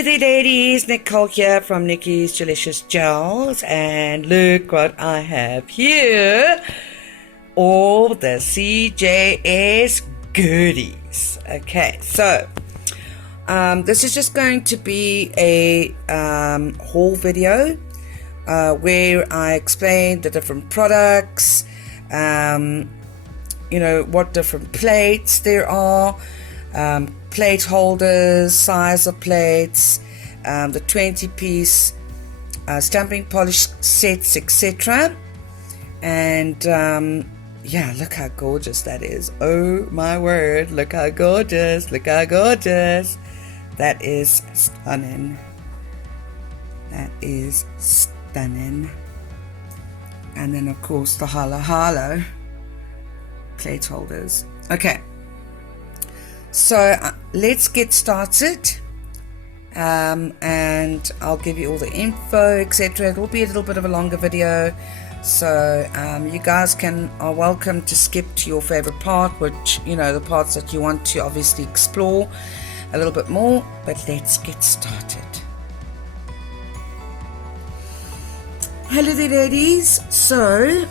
Hello there ladies, Nicole here from Nikki's Delicious Gels, and look what I have here, all the CJS goodies. Okay, so this is just going to be a haul video where I explain the different products, you know, what different plates there are, plate holders, size of plates, the 20-piece stamping polish sets, etc. And yeah, look how gorgeous that is. Oh my word, look how gorgeous, look how gorgeous. That is stunning. That is stunning. And then of course the halo plate holders. Okay, so let's get started, and I'll give you all the info, etc. It will be a little bit of a longer video, so you guys are welcome to skip to your favorite part, which, you know, the parts that you want to obviously explore a little bit more. But let's get started. Hello there ladies. So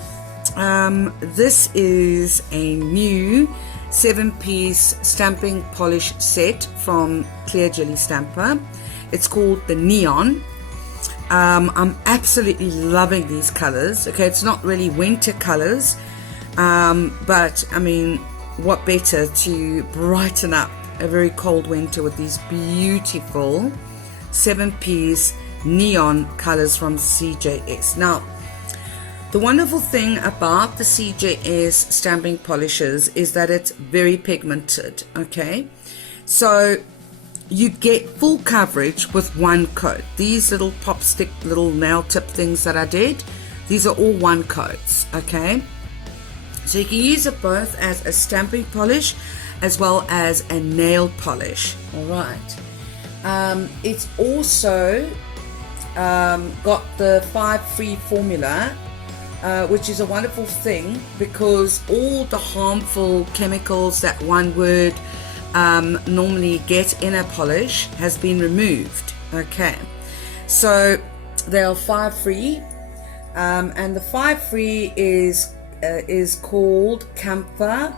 this is a new 7-piece stamping polish set from Clear Jelly Stamper. It's called the Neon. I'm absolutely loving these colors. Okay, it's not really winter colors, but I mean, what better to brighten up a very cold winter with these beautiful 7-piece neon colors from CJS. Now, the wonderful thing about the CJS stamping polishes is that it's very pigmented. Okay, so you get full coverage with one coat. These little pop stick, little nail tip things that I did, these are all one coats. Okay, so you can use it both as a stamping polish as well as a nail polish. All right, it's also got the 5 free formula, which is a wonderful thing because all the harmful chemicals that one would normally get in a polish has been removed. Okay, so there are 5 free, and the 5 free is called camphor,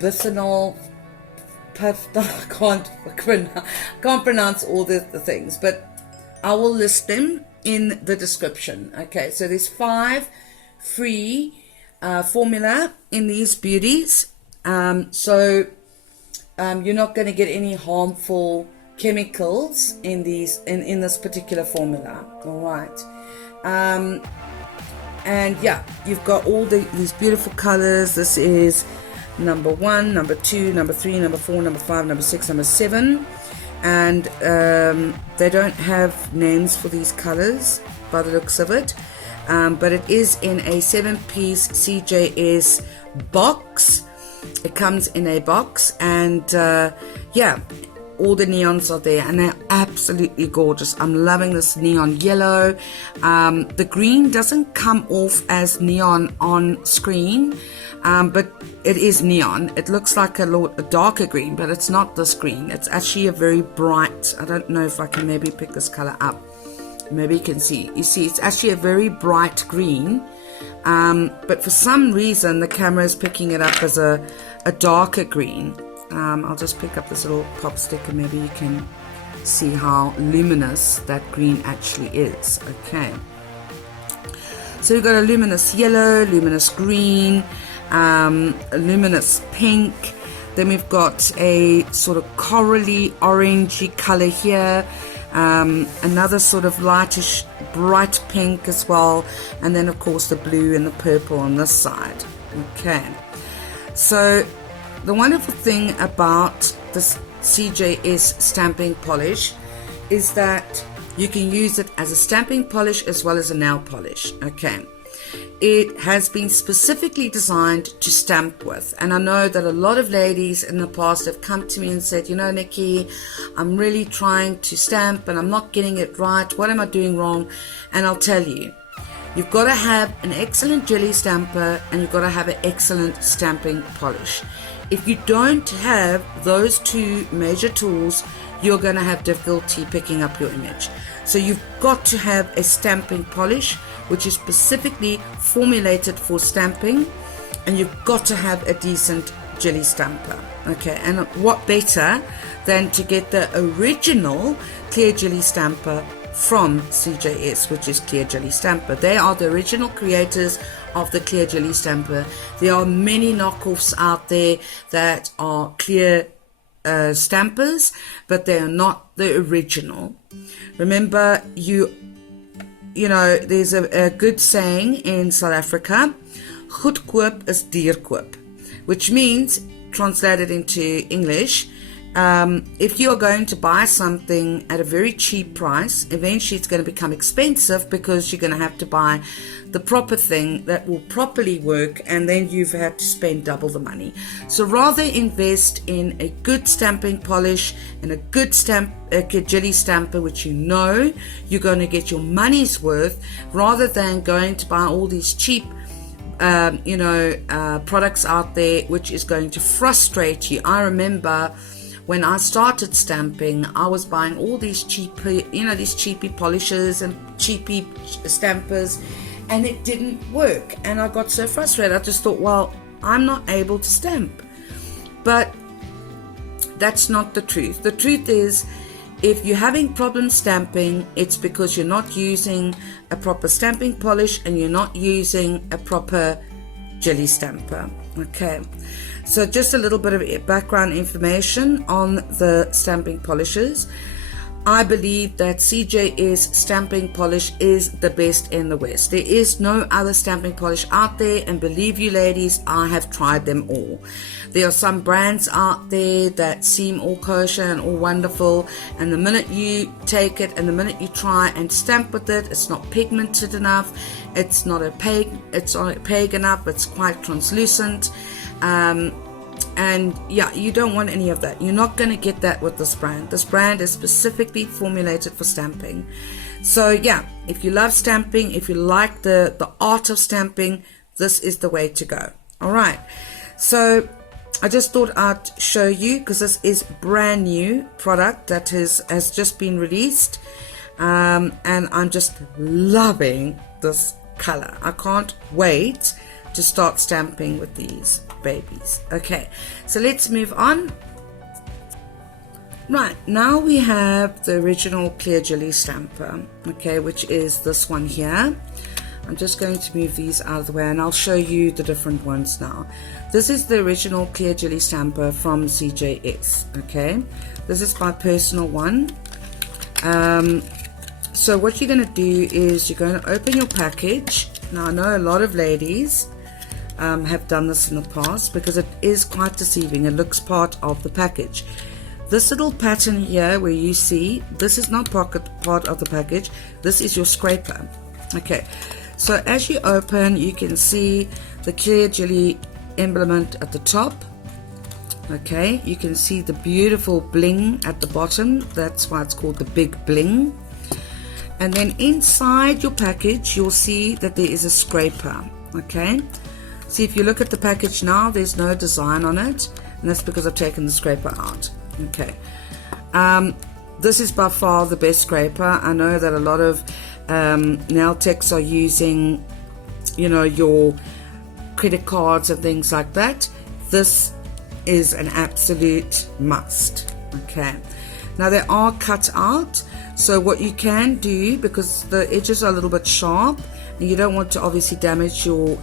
bisphenol, I can't pronounce all the things, but I will list them in the description. Okay, so there's 5 free formula in these beauties, so you're not going to get any harmful chemicals in these in this particular formula. All right, and yeah, you've got all these beautiful colors. This is number 1, number 2, number 3, number 4, number 5, number 6, number 7. And they don't have names for these colors by the looks of it, but it is in a 7-piece CJS box. It comes in a box, and yeah, all the neons are there, and they're absolutely gorgeous. I'm loving this neon yellow. The green doesn't come off as neon on screen, but it is neon. It looks like a darker green, but it's not this green. It's actually a very bright, I don't know if I can maybe pick this color up. Maybe you can see. You see, it's actually a very bright green, but for some reason the camera is picking it up as a darker green. I'll just pick up this little pop stick and maybe you can see how luminous that green actually is. Okay, so we've got a luminous yellow, luminous green, a luminous pink, then we've got a sort of corally orangey color here, another sort of lightish bright pink as well, and then of course the blue and the purple on this side. Okay, so the wonderful thing about this CJS stamping polish is that you can use it as a stamping polish as well as a nail polish. Okay, it has been specifically designed to stamp with, and I know that a lot of ladies in the past have come to me and said, you know, Nikki, I'm really trying to stamp and I'm not getting it right. What am I doing wrong? And I'll tell you, you've got to have an excellent jelly stamper and you've got to have an excellent stamping polish. If you don't have those two major tools, you're going to have difficulty picking up your image. So you've got to have a stamping polish, which is specifically formulated for stamping, and you've got to have a decent jelly stamper. Okay, and what better than to get the original clear jelly stamper from CJS, which is Clear Jelly Stamper. They are the original creators of the Clear Jelly Stamper. There are many knockoffs out there that are clear stampers, but they are not the original. Remember, you know, there's a good saying in South Africa, goedkoop is duurkoop, which means, translated into English, if you are going to buy something at a very cheap price, eventually it's going to become expensive because you're going to have to buy the proper thing that will properly work, and then you've had to spend double the money. So rather invest in a good stamping polish and a good jelly stamper, which you know you're going to get your money's worth, rather than going to buy all these cheap products out there, which is going to frustrate you. I remember when I started stamping, I was buying all these cheapy polishes and cheapy stampers, and it didn't work. And I got so frustrated. I just thought, well, I'm not able to stamp. But that's not the truth. The truth is, if you're having problems stamping, it's because you're not using a proper stamping polish and you're not using a proper jelly stamper. Okay, so just a little bit of background information on the stamping polishes. I believe that CJS stamping polish is the best in the West. There is no other stamping polish out there, and believe you ladies, I have tried them all. There are some brands out there that seem all kosher and all wonderful, and the minute you take it and the minute you try and stamp with it, it's not pigmented enough, it's not opaque enough, it's quite translucent. And yeah, you don't want any of that. You're not going to get that with this brand. This brand is specifically formulated for stamping. So yeah, if you love stamping, if you like the art of stamping, this is the way to go. All right, so I just thought I'd show you, because this is brand new product that has just been released, and I'm just loving this color. I can't wait to start stamping with these babies. Okay, so let's move on. Right, now we have the original clear jelly stamper, okay, which is this one here. I'm just going to move these out of the way and I'll show you the different ones now. This is the original clear jelly stamper from CJS, okay. This is my personal one. So what you're going to do is you're going to open your package. Now I know a lot of ladies have done this in the past, because it is quite deceiving. It looks part of the package. This little pattern here where you see, this is not part of the package, this is your scraper. Okay, so as you open, you can see the clear jelly emblem at the top. Okay, you can see the beautiful bling at the bottom, that's why it's called the big bling. And then inside your package, you'll see that there is a scraper. Okay, see, if you look at the package now, there's no design on it, and that's because I've taken the scraper out. Okay, this is by far the best scraper. I know that a lot of nail techs are using, you know, your credit cards and things like that. This is an absolute must. Okay, now they are cut out, so what you can do, because the edges are a little bit sharp and you don't want to obviously damage your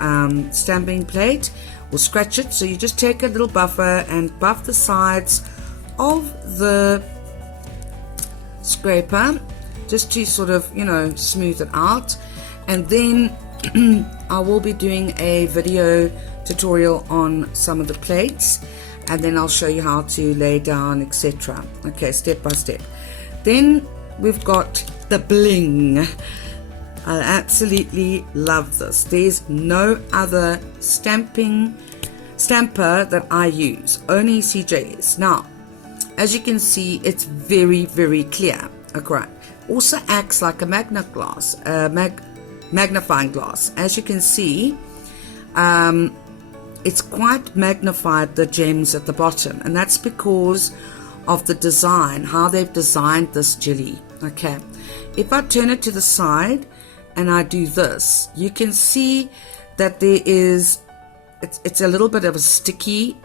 stamping plate or scratch it, so you just take a little buffer and buff the sides of the scraper just to sort of, you know, smooth it out. And then I will be doing a video tutorial on some of the plates, and then I'll show you how to lay down, etc. Okay, step by step. Then we've got the bling. I absolutely love this. There's no other stamper that I use, only CJS. Now, as you can see, it's very, very clear. Okay, also acts like a magnifying glass. As you can see, it's quite magnified the gems at the bottom, and that's because of the design, how they've designed this jelly. Okay, if I turn it to the side and I do this, you can see that there is, it's a little bit of a sticky,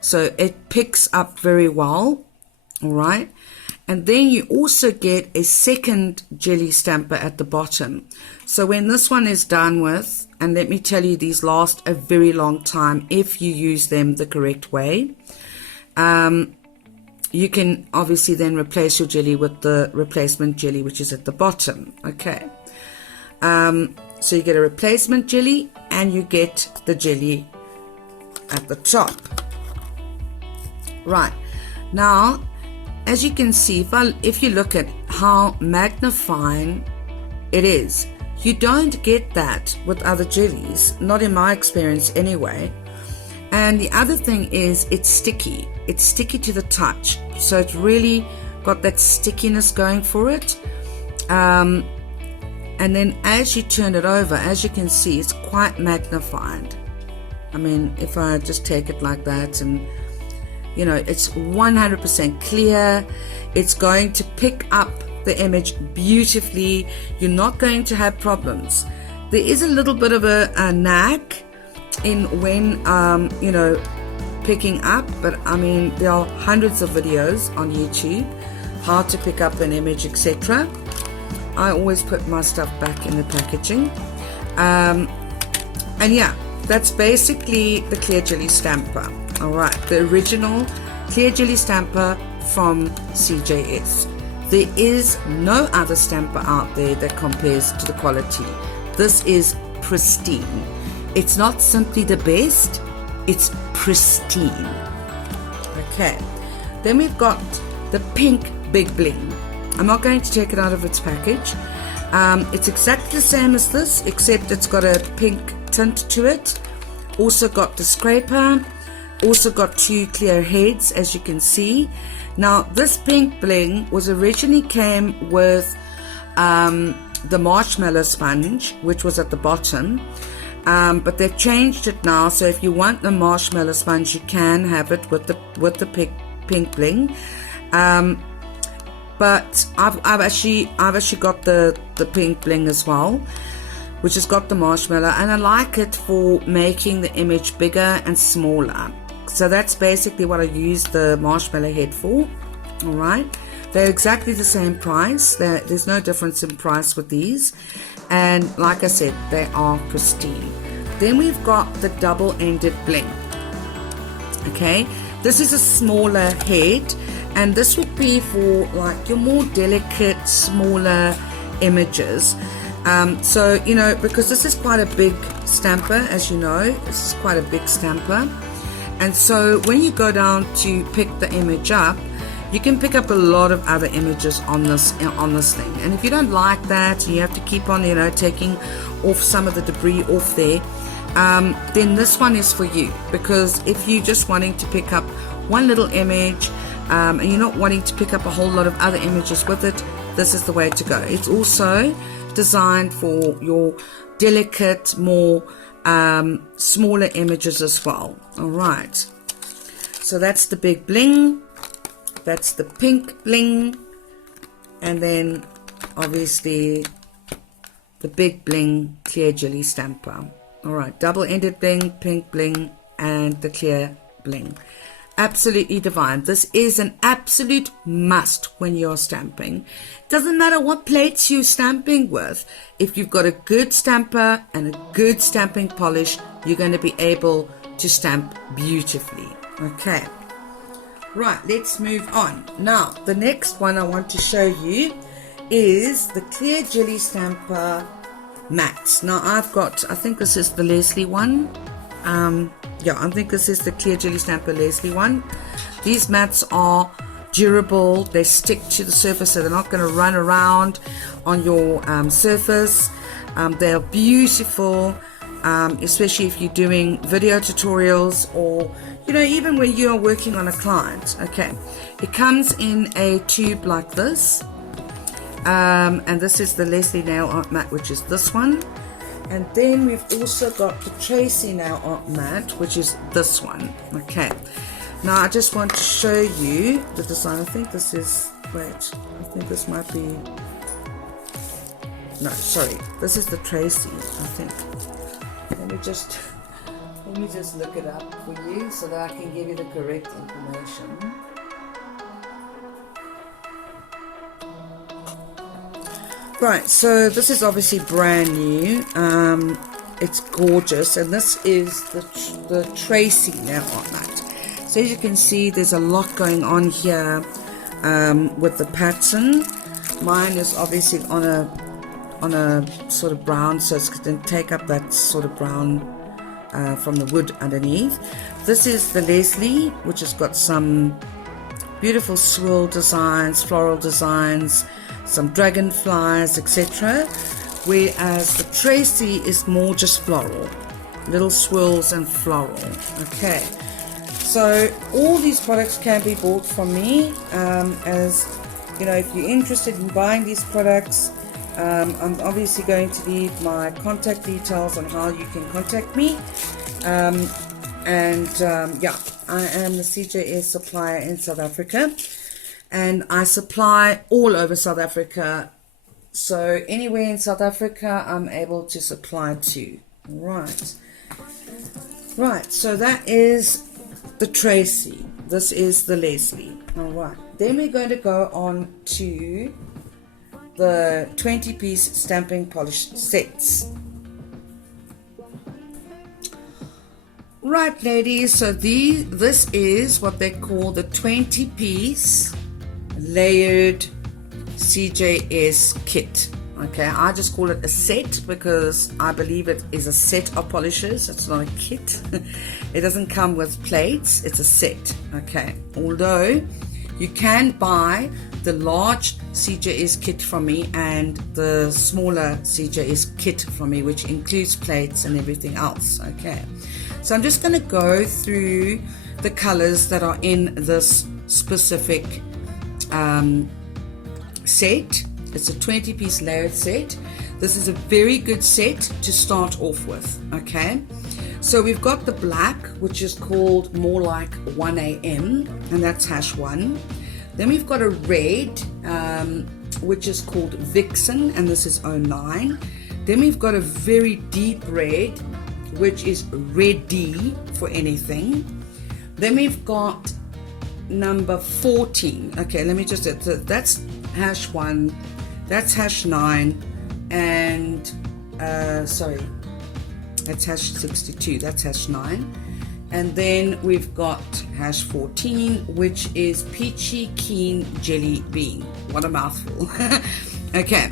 so it picks up very well. All right, and then you also get a second jelly stamper at the bottom. So when this one is done with, and let me tell you, these last a very long time if you use them the correct way. You can obviously then replace your jelly with the replacement jelly, which is at the bottom. Okay, so you get a replacement jelly and you get the jelly at the top. Right, now as you can see, if you look at how magnifying it is, you don't get that with other jellies, not in my experience anyway. And the other thing is it's sticky. It's sticky to the touch, so it's really got that stickiness going for it. And then as you turn it over, as you can see, it's quite magnified. I mean, if I just take it like that, and you know, it's 100% clear. It's going to pick up the image beautifully. You're not going to have problems. There is a little bit of a knack in when you know, picking up, but I mean, there are hundreds of videos on YouTube how to pick up an image, etc. I always put my stuff back in the packaging, and yeah, that's basically the clear jelly stamper. All right, the original clear jelly stamper from CJS. There is no other stamper out there that compares to the quality. This is pristine. It's not simply the best, it's pristine. Okay, then we've got the pink big bling. I'm not going to take it out of its package. It's exactly the same as this, except it's got a pink tint to it. Also got the scraper. Also got two clear heads, as you can see. Now this pink bling was originally came with the marshmallow sponge, which was at the bottom, but they've changed it now, so if you want the marshmallow sponge, you can have it with the pink bling. But I've actually got the pink bling as well, which has got the marshmallow, and I like it for making the image bigger and smaller. So that's basically what I use the marshmallow head for. All right, they're exactly the same price. There's no difference in price with these, and like I said, they are pristine. Then we've got the double-ended bling. Okay, this is a smaller head, and this would be for like your more delicate, smaller images. So you know, because this is quite a big stamper, as you know, this is quite a big stamper. And so when you go down to pick the image up, you can pick up a lot of other images on this thing. And if you don't like that, and you have to keep on, you know, taking off some of the debris off there, then this one is for you. Because if you're just wanting to pick up one little image, and you're not wanting to pick up a whole lot of other images with it, this is the way to go. It's also designed for your delicate, more smaller images as well. All right, so that's the big bling, that's the pink bling, and then obviously the big bling clear jelly stamper. All right, double-ended bling, pink bling, and the clear bling. Absolutely divine. This is an absolute must when you're stamping. Doesn't matter what plates you're stamping with. If you've got a good stamper and a good stamping polish, you're going to be able to stamp beautifully. Okay. Right, let's move on. Now, the next one I want to show you is the clear jelly stamper mats. Now, I've got, I think this is the Leslie one. Yeah, I think this is the clear jelly stamper Leslie one. These mats are durable. They stick to the surface, so they're not going to run around on your surface. They're beautiful, especially if you're doing video tutorials, or you know, even when you are working on a client. Okay, it comes in a tube like this, and this is the Leslie nail art mat, which is this one. And then we've also got the Tracy now art mat, which is this one. Okay, now I just want to show you the design. I think this is, wait, I think this might be, no, sorry, this is the Tracy, I think. Let me just look it up for you so that I can give you the correct information. Right, so this is obviously brand new. It's gorgeous, and this is the Tracy now art mat. So as you can see, there's a lot going on here with the pattern. Mine is obviously on a sort of brown, so it's going to take up that sort of brown from the wood underneath. This is the Leslie, which has got some beautiful swirl designs, floral designs, some dragonflies, etc. Whereas the Tracy is more just floral, little swirls and floral. Okay, so all these products can be bought from me. As you know, if you're interested in buying these products, I'm obviously going to leave my contact details on how you can contact me. Yeah, I am the CJS supplier in South Africa, and I supply all over South Africa. So anywhere in South Africa, I'm able to supply to. Right. So that is the Tracy. This is the Leslie. All right. Then we're going to go on to the 20-piece stamping polish sets. Right, ladies, so this is what they call the 20-piece layered CJS kit. Okay, I just call it a set because I believe it is a set of polishes. It's not a kit. It doesn't come with plates. It's a set. Okay, although you can buy the large CJS kit from me and the smaller CJS kit from me, which includes plates and everything else. Okay, so I'm just going to go through the colors that are in this specific set. It's a 20-piece layered set. This is a very good set to start off with. Okay, so we've got the black, which is called More Like 1 AM, and that's #1. Then we've got a red, which is called Vixen, and this is 09. Then we've got a very deep red, which is Red D for anything. Then we've got number 14. Okay, let me just, that's #1, that's #9, and sorry, that's #62, that's #9. And then we've got #14, which is Peachy Keen Jelly Bean. What a mouthful. Okay,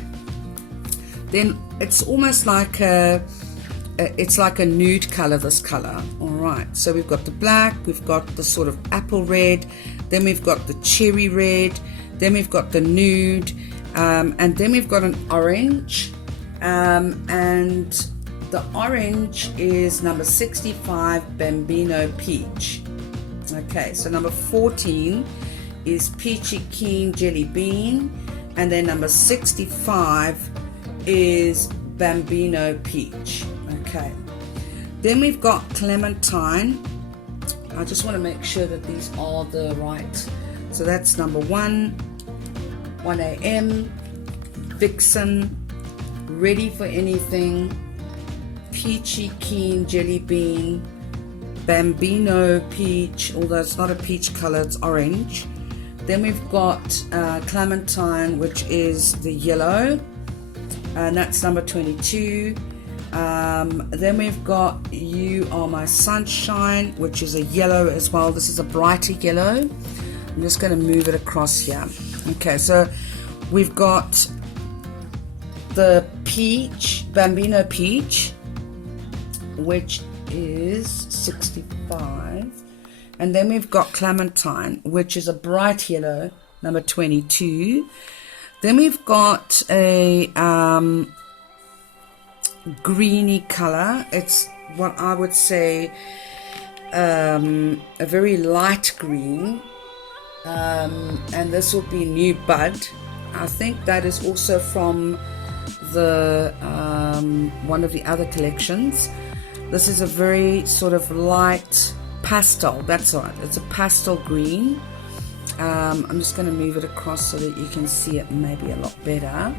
then it's almost like it's like a nude color, this color. All right, so we've got the black, we've got the sort of apple red, then we've got the cherry red, then we've got the nude, and then we've got an orange, and the orange is number 65, Bambino Peach. Okay, so number 14 is Peachy Keen Jelly Bean, and then number 65 is Bambino Peach. Okay, then we've got Clementine. I just want to make sure that these are the right. So that's number 1 AM, Vixen, Ready for Anything, Peachy Keen Jelly Bean, Bambino Peach, although it's not a peach color, it's orange. Then we've got Clementine, which is the yellow, and that's number 22. Then we've got You Are My Sunshine, which is a yellow as well. This is a brighter yellow. I'm just going to move it across here. Okay, so we've got the peach, Bambino Peach, which is 65. And then we've got Clementine, which is a bright yellow, number 22. Then we've got a greeny color. It's what I would say a very light green, and this will be New Bud. I think that is also from the one of the other collections. This is a very sort of light pastel. That's right, it's a pastel green. I'm just going to move it across so that you can see it maybe a lot better.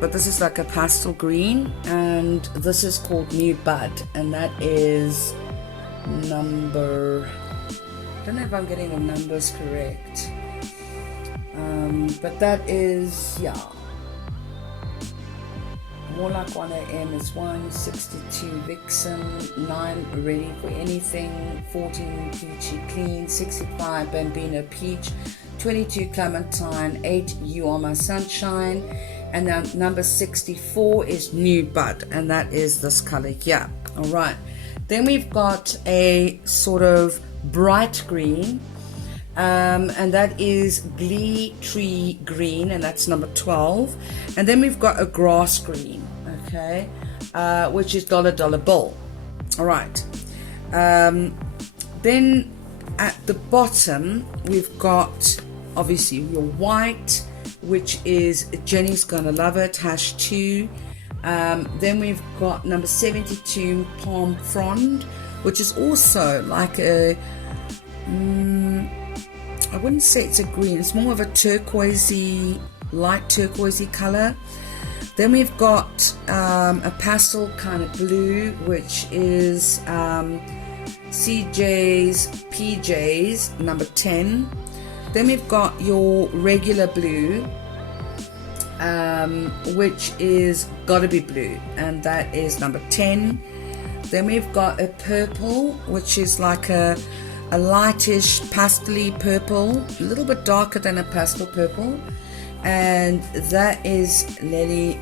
But this is like a pastel green, and this is called New Bud, and that is number, I don't know if I'm getting the numbers correct, but that is, yeah, more like 1 AM is 162 Vixen, 9 Ready for Anything, 14 Peachy Clean, 65 Bambino Peach, 22 Clementine, 8 You Are My Sunshine, and then number 64 is New Bud, and that is this color here. All right, then we've got a sort of bright green, and that is Glee Tree Green, and that's number 12. And then we've got a grass green, okay, which is Dollar Bill. All right, then at the bottom we've got obviously your white, which is Jenny's Gonna Love It, #2. Then we've got number 72 Palm Frond, which is also like a I wouldn't say it's a green, it's more of a turquoisey, light turquoisey color. Then we've got a pastel kind of blue, which is CJ's PJ's number 10. Then we've got your regular blue, which is Gotta Be Blue, and that is number 10. Then we've got a purple, which is like a lightish pastel-y purple, a little bit darker than a pastel purple, and that is Lenny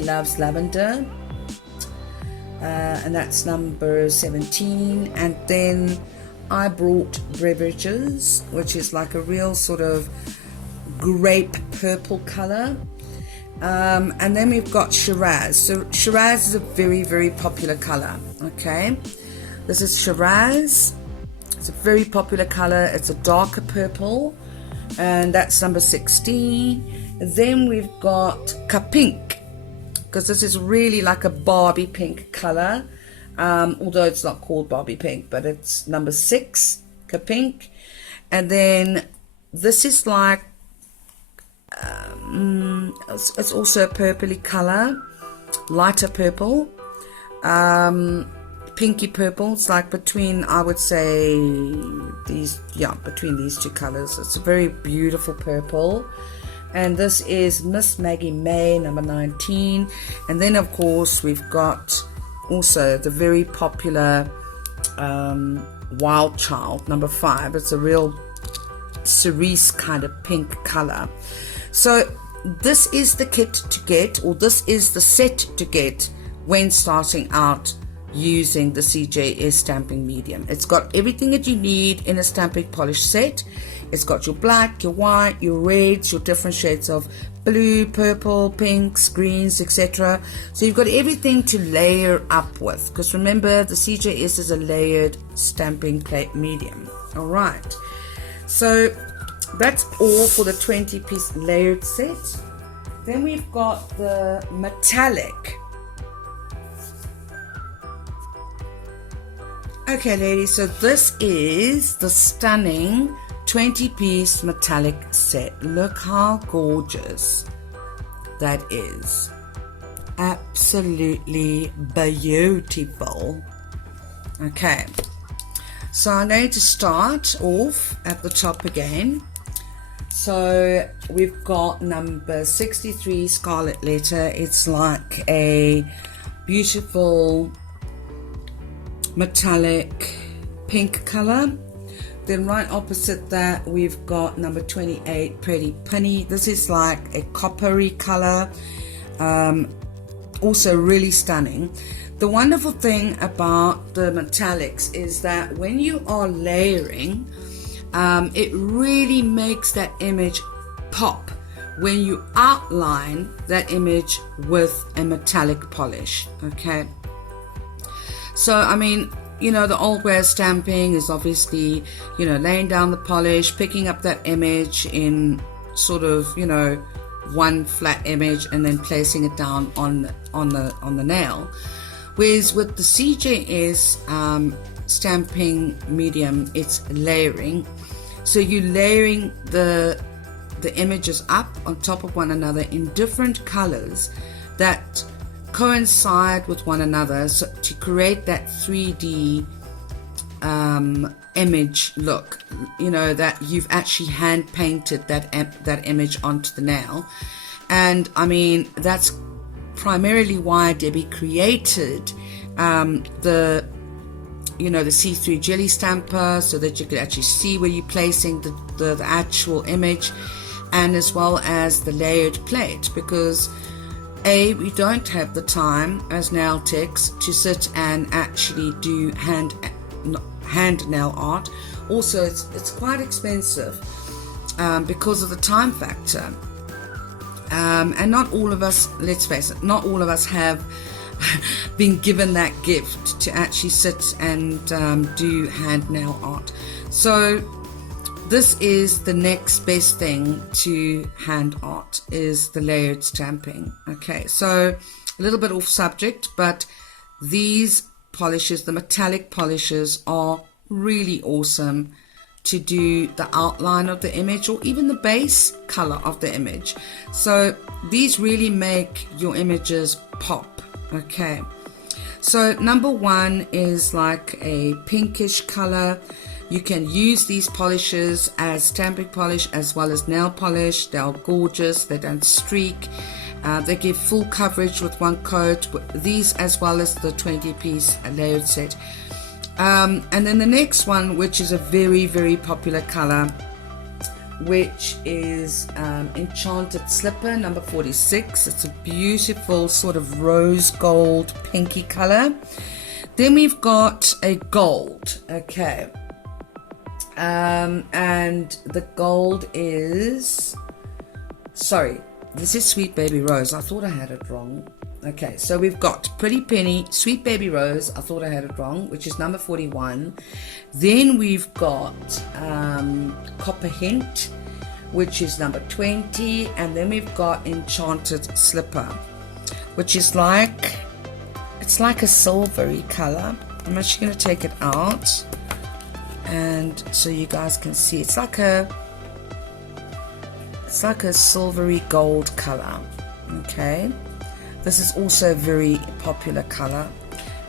Loves Lavender, and that's number 17. And then I brought Beverages, which is like a real sort of grape purple color, and then we've got Shiraz. So Shiraz is a very, very popular color. Okay, this is Shiraz. It's a very popular color. It's a darker purple, and that's number 16. Then we've got Ka-Pink, because this is really like a Barbie pink color, although it's not called Barbie pink, but it's number 6, Ka-Pink. And then this is like it's also a purpley color, lighter purple, pinky purple. It's like between, I would say, these, yeah, between these two colors. It's a very beautiful purple. And this is Miss Maggie May, number 19. And then of course we've got also the very popular Wild Child, number 5. It's a real cerise kind of pink color. So this is the kit to get, or this is the set to get when starting out using the CJS stamping medium. It's got everything that you need in a stamping polish set. It's got your black, your white, your reds, your different shades of blue, purple, pinks, greens, etc. So you've got everything to layer up with, because remember the CJS is a layered stamping plate medium. All right, so that's all for the 20-piece layered set. Then we've got the metallic. Okay ladies, so this is the stunning 20-piece metallic set. Look how gorgeous that is. Absolutely beautiful. Okay, so I'm going to start off at the top again. So we've got number 63 Scarlet Letter. It's like a beautiful metallic pink color. Then right opposite that we've got number 28 Pretty Penny. This is like a coppery color, also really stunning. The wonderful thing about the metallics is that when you are layering, it really makes that image pop when you outline that image with a metallic polish. Okay, so I mean, you know, the old way of stamping is obviously, you know, laying down the polish, picking up that image in sort of, you know, one flat image and then placing it down on the nail. Whereas with the CJS stamping medium, it's layering. So you're layering the images up on top of one another in different colors that coincide with one another, so to create that 3D image look, you know, that you've actually hand painted that image onto the nail. And I mean, that's primarily why Debbie created the see-through jelly stamper, so that you could actually see where you're placing the actual image, and as well as the layered plate, because we don't have the time as nail techs to sit and actually do hand nail art. Also, it's quite expensive because of the time factor, and not all of us, let's face it, not all of us have been given that gift to actually sit and do hand nail art. So this is the next best thing to hand art, is the layered stamping. Okay, so a little bit off subject, but these polishes, the metallic polishes, are really awesome to do the outline of the image or even the base color of the image. So these really make your images pop. Okay, so number one is like a pinkish color. You can use these polishes as stamping polish as well as nail polish. They're gorgeous, they don't streak, they give full coverage with one coat, these as well as the 20-piece layered set. And then the next one, which is a very, very popular color, which is Enchanted Slipper, number 46. It's a beautiful sort of rose gold pinky color. Then we've got a gold. Okay, and the gold is, sorry, this is Sweet Baby Rose. I thought I had it wrong. Okay, so we've got Pretty Penny, Sweet Baby Rose, I thought I had it wrong, which is number 41. Then we've got Copper Hint, which is number 20. And then we've got Enchanted Slipper, which is like, it's like a silvery color. I'm actually going to take it out, and so you guys can see, it's like a silvery gold color. Okay, this is also a very popular color,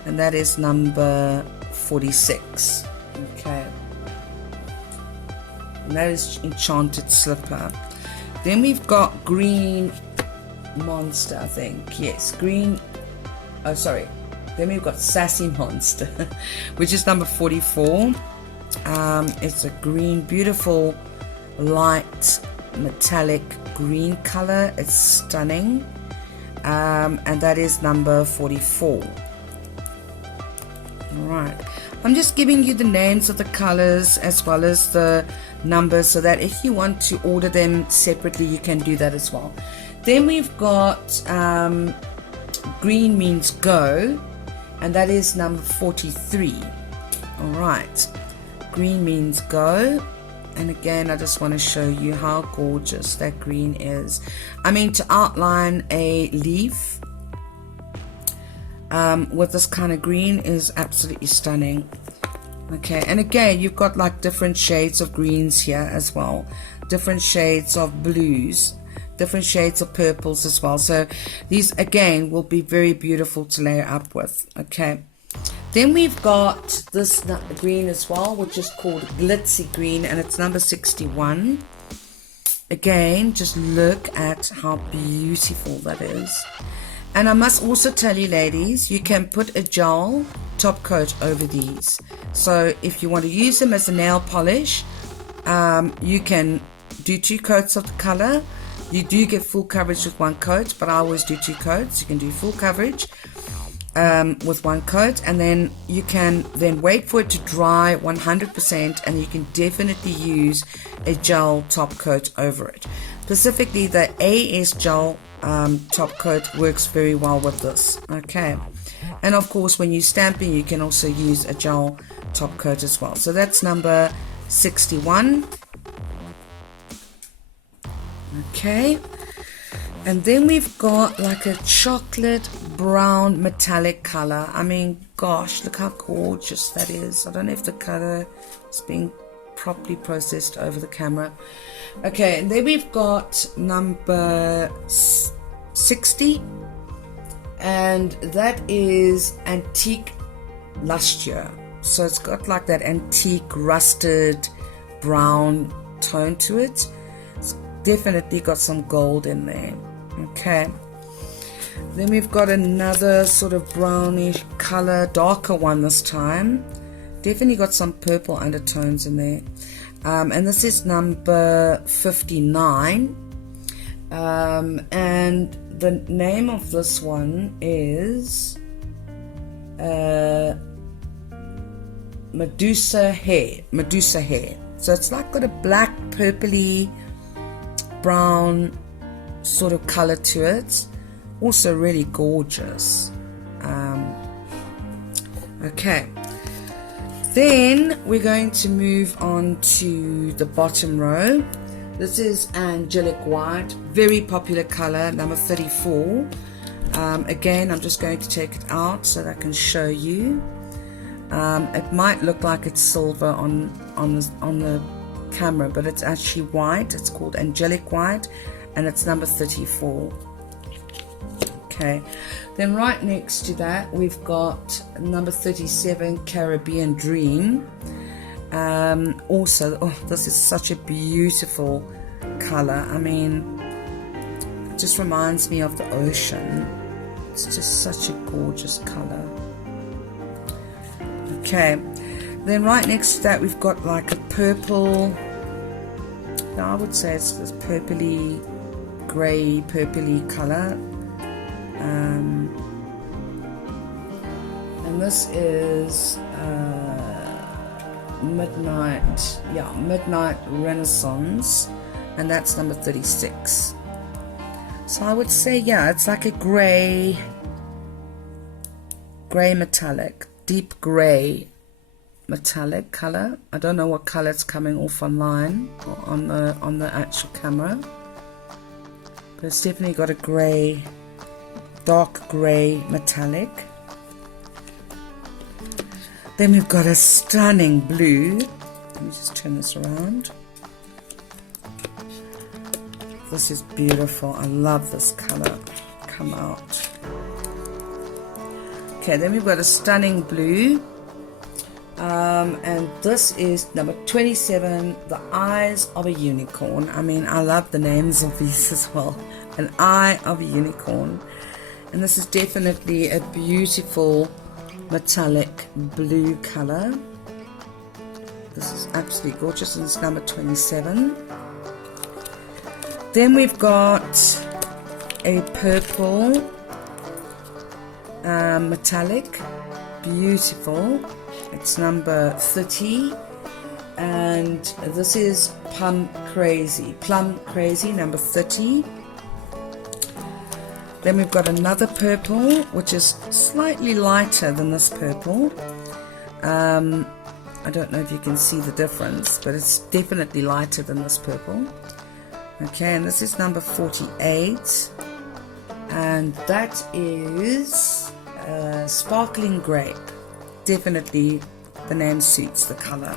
and that is number 46. Okay, and that is Enchanted Slipper. Then we've got Green Monster, I think. Yes, green. Oh, sorry. Then we've got Sassy Monster, which is number 44. It's a green, beautiful, light, metallic green color. It's stunning. And that is number 44. Alright, I'm just giving you the names of the colors as well as the numbers, so that if you want to order them separately, you can do that as well. Then we've got Green Means Go, and that is number 43. Alright, Green Means Go. And again, I just want to show you how gorgeous that green is. I mean, to outline a leaf with this kind of green is absolutely stunning. Okay, and again, you've got like different shades of greens here as well, different shades of blues, different shades of purples as well. So these again will be very beautiful to layer up with. Okay, then we've got this green as well, which is called Glitzy Green, and it's number 61. Again, just look at how beautiful that is. And I must also tell you, ladies, you can put a gel top coat over these. So if you want to use them as a nail polish, you can do 2 coats of the color. You do get full coverage with 1 coat, but I always do 2 coats. You can do full coverage with 1 coat, and then you can then wait for it to dry 100%, and you can definitely use a gel top coat over it. Specifically, the AS gel top coat works very well with this. Okay, and of course when you're stamping, you can also use a gel top coat as well. So that's number 61. Okay, And then we've got like a chocolate brown metallic color. I mean, gosh, look how gorgeous that is. I don't know if the color is being properly processed over the camera. Okay, and then we've got number 60, and that is Antique Luster. So it's got like that antique rusted brown tone to it. It's definitely got some gold in there. Okay, then we've got another sort of brownish color, darker one this time. Definitely got some purple undertones in there. And this is number 59. And the name of this one is Medusa Hair. So it's like got a black, purpley, brown sort of color to it. Also really gorgeous. Okay, then we're going to move on to the bottom row. This is Angelic White, very popular color, number 34. Again, I'm just going to take it out so that I can show you. It might look like it's silver on the camera, but it's actually white. It's called Angelic White, and it's number 34. Okay, then right next to that we've got number 37, Caribbean Dream. Also, oh, this is such a beautiful color. I mean, it just reminds me of the ocean. It's just such a gorgeous color. Okay, then right next to that we've got like a purple, I would say it's this purpley grey, purpley color. And this is Midnight Renaissance, and that's number 36. So I would say, yeah, it's like a grey metallic, deep grey metallic color. I don't know what color it's coming off online or on the actual camera, but it's definitely got a grey, dark grey metallic. Then we've got a stunning blue. Let me just turn this around. This is beautiful. I love this color. Come out. Okay, then we've got a stunning blue. And this is number 27, the Eyes of a Unicorn. I mean, I love the names of these as well. An Eye of a Unicorn. And this is definitely a beautiful metallic blue color. This is absolutely gorgeous, and it's number 27. Then we've got a purple metallic, beautiful. It's number 30, and this is Plum Crazy, number 30. Then we've got another purple, which is slightly lighter than this purple. I don't know if you can see the difference, but it's definitely lighter than this purple. Okay, and this is number 48, and that is Sparkling Grape. Definitely the name suits the color.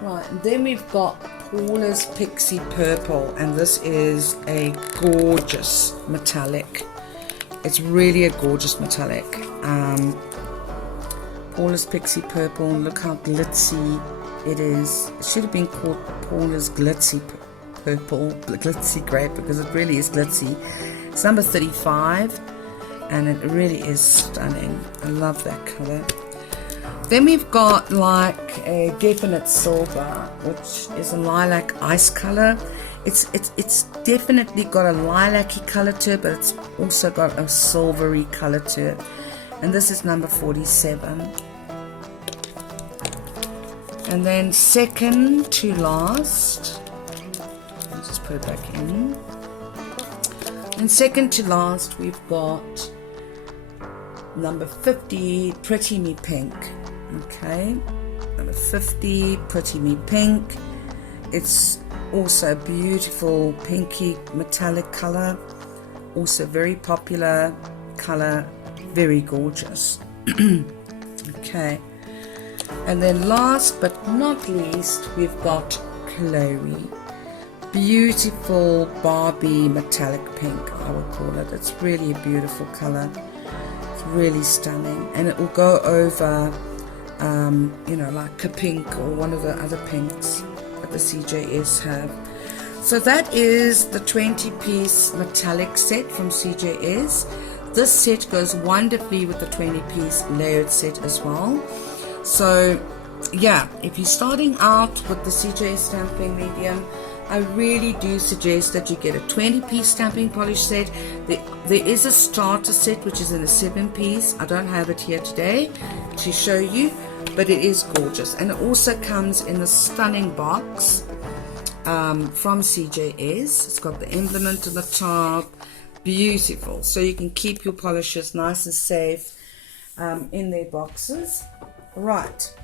Right, and then we've got Paula's Pixie Purple, and this is a gorgeous metallic. It's really a gorgeous metallic. Paula's Pixie Purple, look how glitzy it is. It should have been called Paula's Glitzy Purple, Glitzy Grape, because it really is glitzy. It's number 35, and it really is stunning. I love that color. Then we've got like a definite silver, which is a lilac ice color. It's definitely got a lilac-y color to it, but it's also got a silvery color to it. And this is number 47. And then second to last, I'll just put it back in. And second to last, we've got number 50, Pretty Me Pink. Okay, number 50, Pretty Me Pink. It's Also beautiful pinky metallic color, also very popular color, very gorgeous. Okay, and then last but not least, we've got Chloe. Beautiful Barbie metallic pink, I would call it. It's really a beautiful color. It's really stunning, and it will go over you know, like a pink or one of the other pinks that the CJS have. So that is the 20-piece metallic set from CJS. This set goes wonderfully with the 20-piece layered set as well. So yeah, if you're starting out with the CJS stamping medium, I really do suggest that you get a 20-piece stamping polish set. There is a starter set which is in a 7-piece. I don't have it here today to show you, but it is gorgeous, and it also comes in the stunning box from CJS. It's got the emblem on the top, beautiful, so you can keep your polishes nice and safe in their boxes. Right,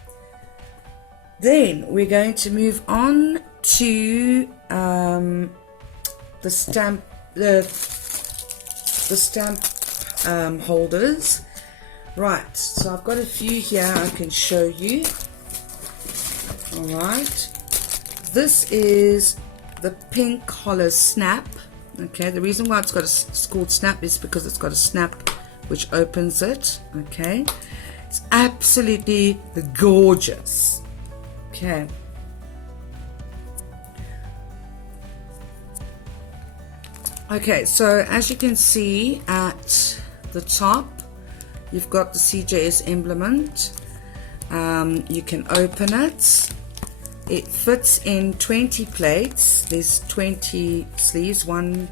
then we're going to move on to the stamp holders. Right, so I've got a few here I can show you. Alright, this is the pink hollow snap. Okay, the reason why it's called snap is because it's got a snap which opens it. Okay, it's absolutely gorgeous. Okay, okay, so as you can see at the top, you've got the CJS emblement. You can open it. It fits in 20 plates. There's 20 sleeves. 1,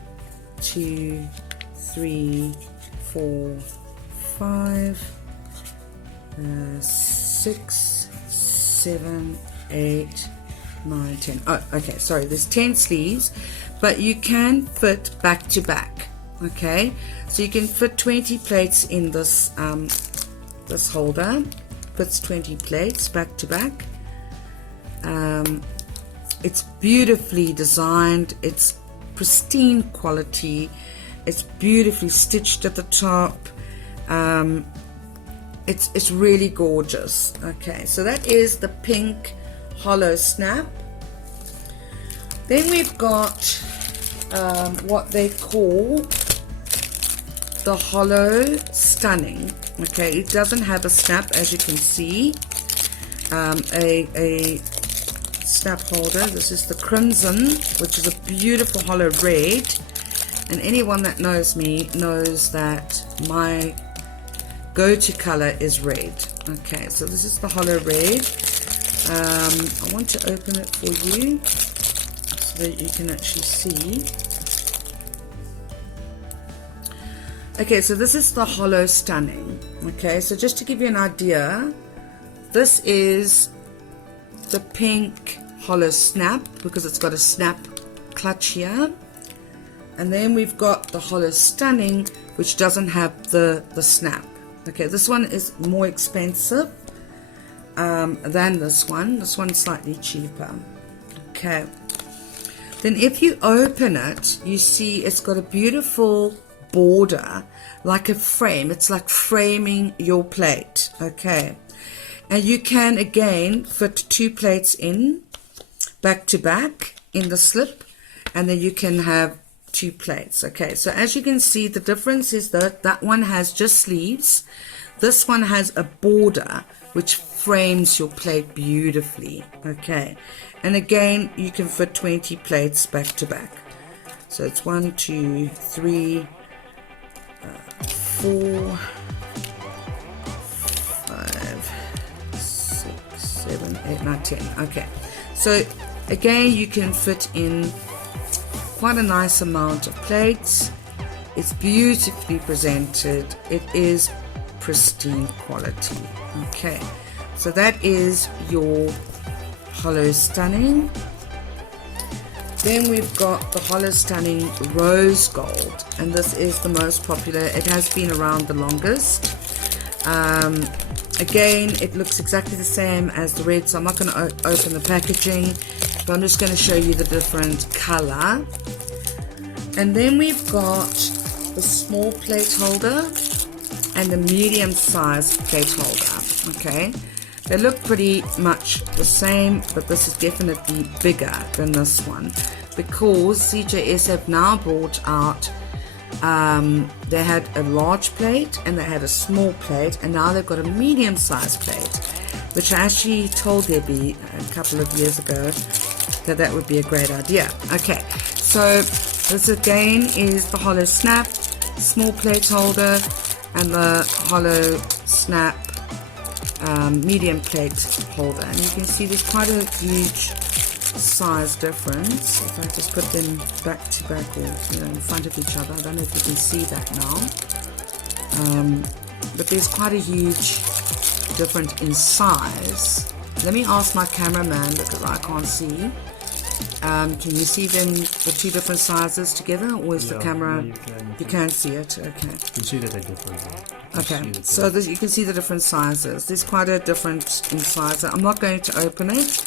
2, 3, 4, 5, 6, 7, 8, 9, 10. Oh, okay, sorry, there's 10 sleeves, but you can fit back to back. Okay, so you can fit 20 plates in this this holder. Fits 20 plates back to back. It's beautifully designed. It's pristine quality. It's beautifully stitched at the top. It's really gorgeous. Okay, so that is the pink hollow snap. Then we've got what they call the HOLOSTUNNING. Okay, it doesn't have a snap, as you can see. A snap holder. This is the crimson, which is a beautiful hollow red, and anyone that knows me knows that my go-to color is red. Okay, so this is the hollow red. I want to open it for you so that you can actually see. Okay, so this is the HOLOSTUNNING. Okay, so just to give you an idea, this is the pink hollow snap because it's got a snap clutch here, and then we've got the HOLOSTUNNING, which doesn't have the snap. Okay, this one is more expensive than this one. This one's slightly cheaper. Okay, then if you open it, you see it's got a beautiful border, like a frame. It's like framing your plate. Okay, and you can again fit 2 plates in back to back in the slip, and then you can have 2 plates. Okay, so as you can see, the difference is that that one has just sleeves. This one has a border which frames your plate beautifully. Okay, and again you can fit 20 plates back to back. So it's 1, 2, 3, 4, 5, 6, 7, 8, 9, 10. Okay, so again you can fit in quite a nice amount of plates. It's beautifully presented. It is pristine quality. Okay, so that is your HOLOSTUNNING. Then we've got the HOLOSTUNNING Rose Gold, and this is the most popular. It has been around the longest. Again, it looks exactly the same as the red, so I'm not going to open the packaging, but I'm just going to show you the different color. And then we've got the small plate holder and the medium sized plate holder. Okay, they look pretty much the same, but this is definitely bigger than this one because CJS have now brought out, they had a large plate and they had a small plate, and now they've got a medium sized plate, which I actually told Debbie a couple of years ago that would be a great idea. Okay, so this again is the Holo Snap small plate holder and the Holo Snap medium plate holder, and you can see there's quite a huge size difference. If I just put them back to back, or in front of each other, I don't know if you can see that now, but there's quite a huge difference in size. Let me ask my cameraman because I can't see. Can you see them, the two different sizes together, or is the camera? You can see it. Okay. You can see that they're different. Okay, so you can see the different sizes. There's quite a difference in size. I'm not going to open it,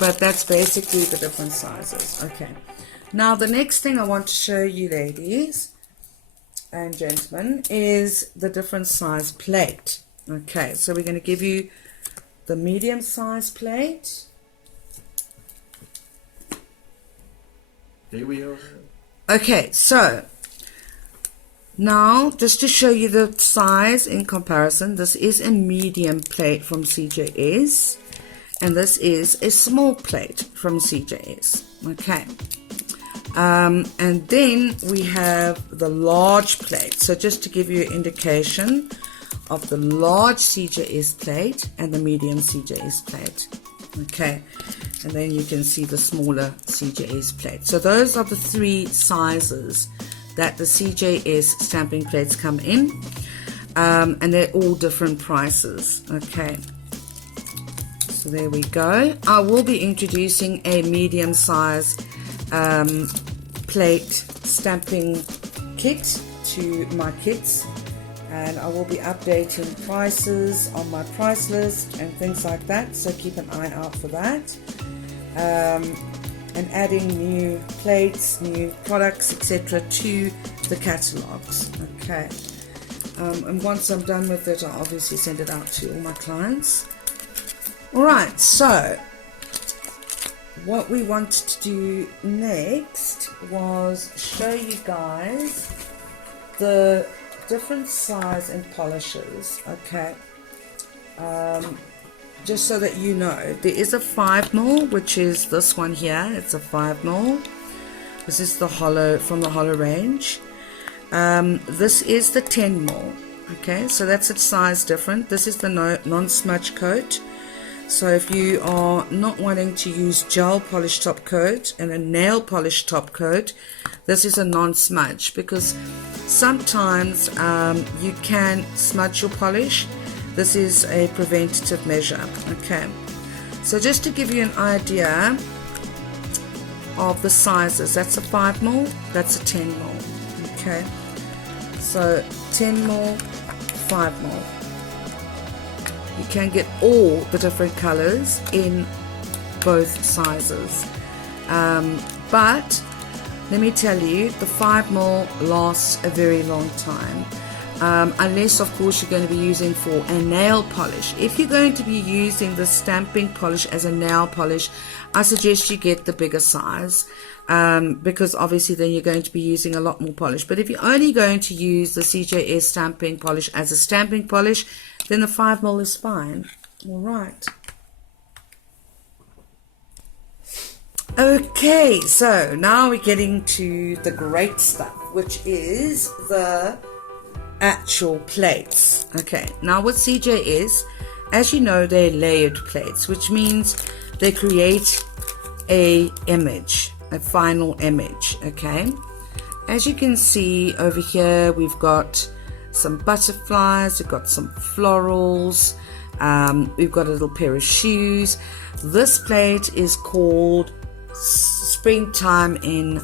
but that's basically the different sizes. Okay, now the next thing I want to show you, ladies and gentlemen, is the different size plate. Okay, so we're going to give you the medium size plate. Here we are. Okay, so now just to show you the size in comparison, this is a medium plate from CJS, and this is a small plate from CJS. Okay, and then we have the large plate. So just to give you an indication of the large CJS plate and the medium CJS plate. Okay, and then you can see the smaller CJS plate. So those are the three sizes that the CJS stamping plates come in, and they're all different prices. Okay, so there we go. I will be introducing a medium size plate stamping kit to my kits, and I will be updating prices on my price list and things like that, so keep an eye out for that, and adding new plates, new products, etc. to the catalogs. Okay, and once I'm done with it, I'll obviously send it out to all my clients. Alright, so what we wanted to do next was show you guys the different size and polishes. Okay, just so that you know, there is a 5mm, which is this one here. It's a 5mm. This is the Holo, from the Holo range. This is the 10mm. Okay, so that's a size different. This is the non-smudge coat. So if you are not wanting to use gel polish top coat and a nail polish top coat, this is a non-smudge, because sometimes you can smudge your polish. This is a preventative measure. Okay, so just to give you an idea of the sizes, that's a 5mm, that's a 10mm. Okay, so 10mm, 5mm. You can get all the different colors in both sizes, but let me tell you, the 5mm lasts a very long time, unless of course you're going to be using for a nail polish. If you're going to be using the stamping polish as a nail polish, I suggest you get the bigger size, because obviously then you're going to be using a lot more polish. But if you're only going to use the CJS stamping polish as a stamping polish, then the 5mm is fine. All right. Okay, so now we're getting to the great stuff, which is the actual plates. Okay, now with CJS, as you know, they're layered plates, which means they create a image, a final image. Okay, as you can see over here, we've got some butterflies, we've got some florals, we've got a little pair of shoes. This plate is called Springtime in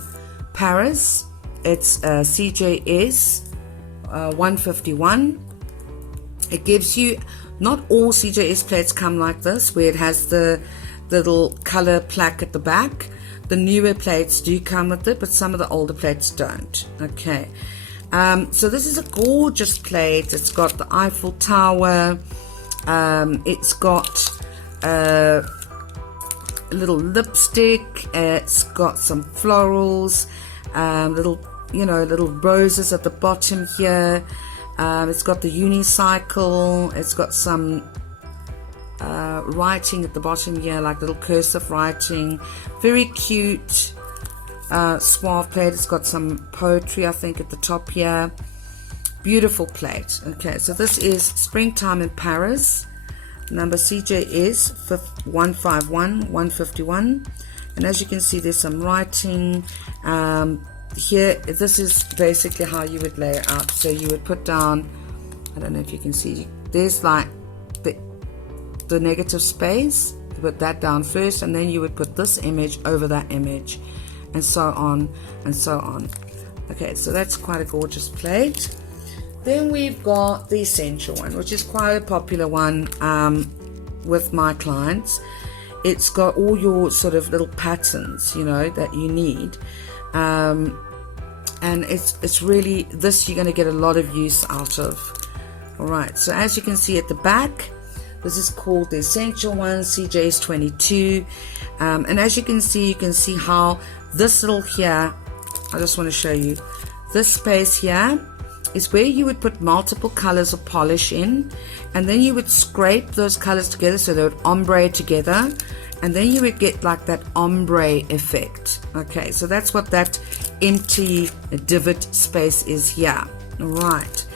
Paris. It's CJS 151. It gives you Not all CJS plates come like this, where it has the little color plaque at the back. The newer plates do come with it, but some of the older plates don't. Okay, so this is a gorgeous plate. It's got the Eiffel Tower. It's got a little lipstick. It's got some florals, little roses at the bottom here. It's got the unicycle. It's got some writing at the bottom here, like little cursive writing. Very cute suave plate. It's got some poetry, I think, at the top here. Beautiful plate. Okay, so this is Springtime in Paris, number CJS 151-151, and as you can see, there's some writing here. This is basically how you would lay it out. So you would put down, I don't know if you can see, there's like the negative space. You put that down first, and then you would put this image over that image, and so on and so on. Okay, so that's quite a gorgeous plate. Then we've got the essential one, which is quite a popular one with my clients. It's got all your sort of little patterns, that you need. And it's really, this you're going to get a lot of use out of. All right, so as you can see at the back, this is called the essential one, CJS 22. And as you can see how this little here, I just want to show you, this space here is where you would put multiple colors of polish in, and then you would scrape those colors together so they would ombre together, and then you would get like that ombre effect. Okay, so that's what that empty divot space is here. All right,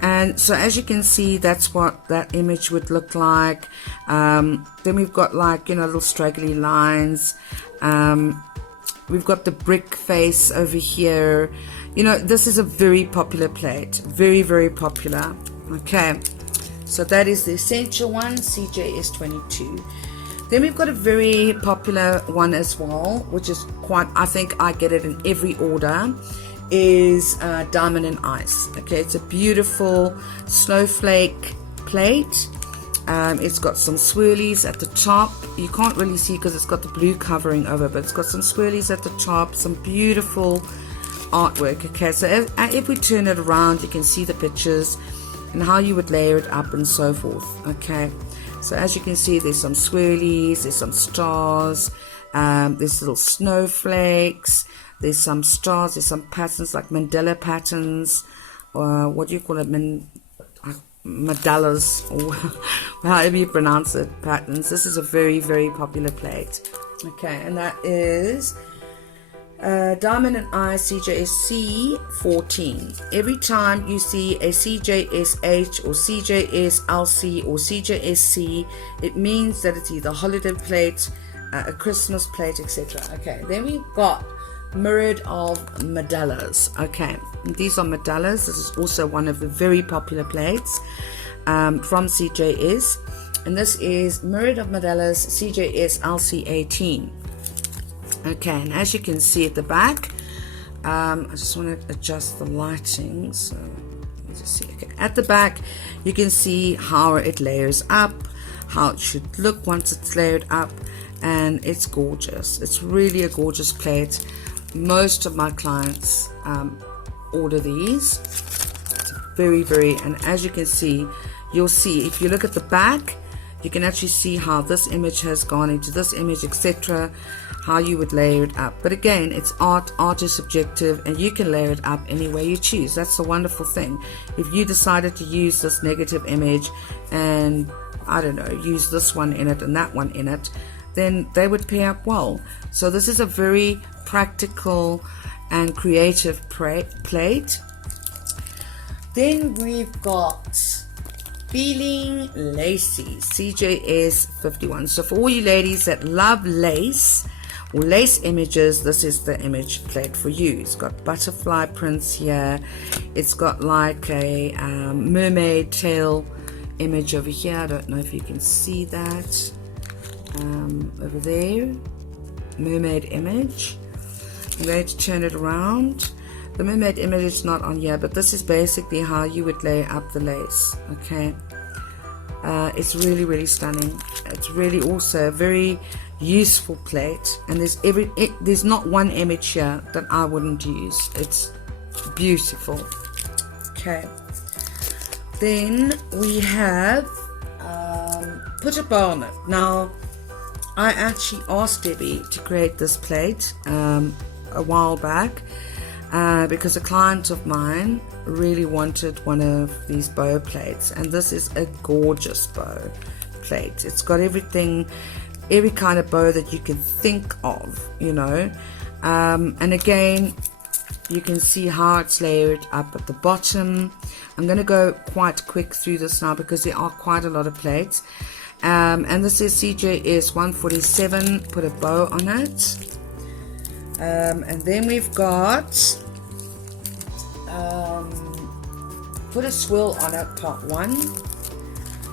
and so as you can see, that's what that image would look like. Then we've got like little straggly lines. We've got the brick face over here. This is a very popular plate, very, very popular. Okay, so that is the essential one, CJS 22. Then we've got a very popular one as well, which is quite, I think I get it in every order, is Diamond and Ice. Okay, it's a beautiful snowflake plate. It's got some swirlies at the top. You can't really see because it's got the blue covering over, but it's got some swirlies at the top, some beautiful artwork. Okay, so if we turn it around, you can see the pictures and how you would layer it up and so forth. Okay, so as you can see, there's some swirlies, there's some stars, there's little snowflakes, there's some stars, there's some patterns like Mandela patterns, or what do you call it, mandalas, or however you pronounce it, patterns. This is a very, very popular plate. Okay, and that is Diamond and Ice CJSC 14. Every time you see a CJSH or CJSLC or CJSC, it means that it's either a holiday plate, a Christmas plate, etc. Okay, then we've got Mirrored of Mandalas. Okay, these are mandalas. This is also one of the very popular plates from CJS, and this is Mirrored of Mandalas CJSLC 18. Okay, and as you can see at the back, I just want to adjust the lighting, so let me just see. Okay, at the back you can see how it layers up, how it should look once it's layered up, and it's gorgeous. It's really a gorgeous plate. Most of my clients order these. It's very, very, and as you can see, you'll see if you look at the back, you can actually see how this image has gone into this image, etc., how you would layer it up. But again, it's art is subjective, and you can layer it up any way you choose. That's the wonderful thing. If you decided to use this negative image and, I don't know, use this one in it and that one in it, then they would pair up well. So this is a very practical and creative plate. Then we've got Feeling Lacy CJS 51. So for all you ladies that love lace or lace images, this is the image plate for you. It's got butterfly prints here. It's got like a mermaid tail image over here. I don't know if you can see that. Over there, mermaid image. I'm going to turn it around. The mermaid image is not on here, but this is basically how you would lay up the lace. Okay, It's really, really stunning. It's really also a very useful plate, and there's not one image here that I wouldn't use. It's beautiful. Okay, then we have put a bow on it. Now, I actually asked Debbie to create this plate a while back because a client of mine really wanted one of these bow plates, and this is a gorgeous bow plate. It's got everything, every kind of bow that you can think of, you know, and again, you can see how it's layered up at the bottom. I'm going to go quite quick through this now because there are quite a lot of plates. And this is CJS 147, put a bow on it. And then we've got put a swirl on it, part 1.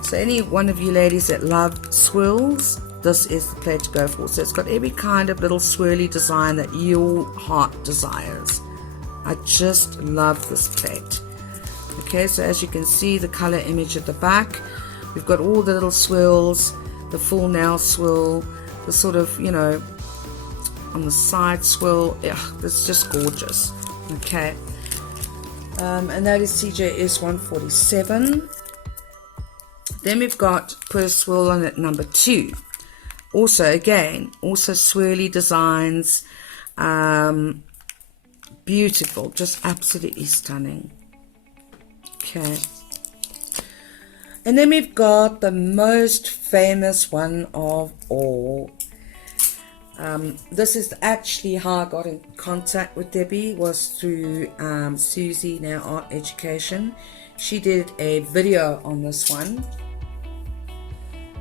So any one of you ladies that love swirls, this is the plate to go for. So it's got every kind of little swirly design that your heart desires. I just love this plate. Okay, so as you can see, the color image at the back, we've got all the little swirls, the full nail swirl, the sort of, you know, on the side swirl. Yeah, it's just gorgeous. Okay, and that is CJS 147. Then we've got put a swirl on it, number 2. Also, again, also swirly designs. Beautiful, just absolutely stunning. Okay, and then we've got the most famous one of all. This is actually how I got in contact with Debbie, was through Susie, Nail Art Education. She did a video on this one,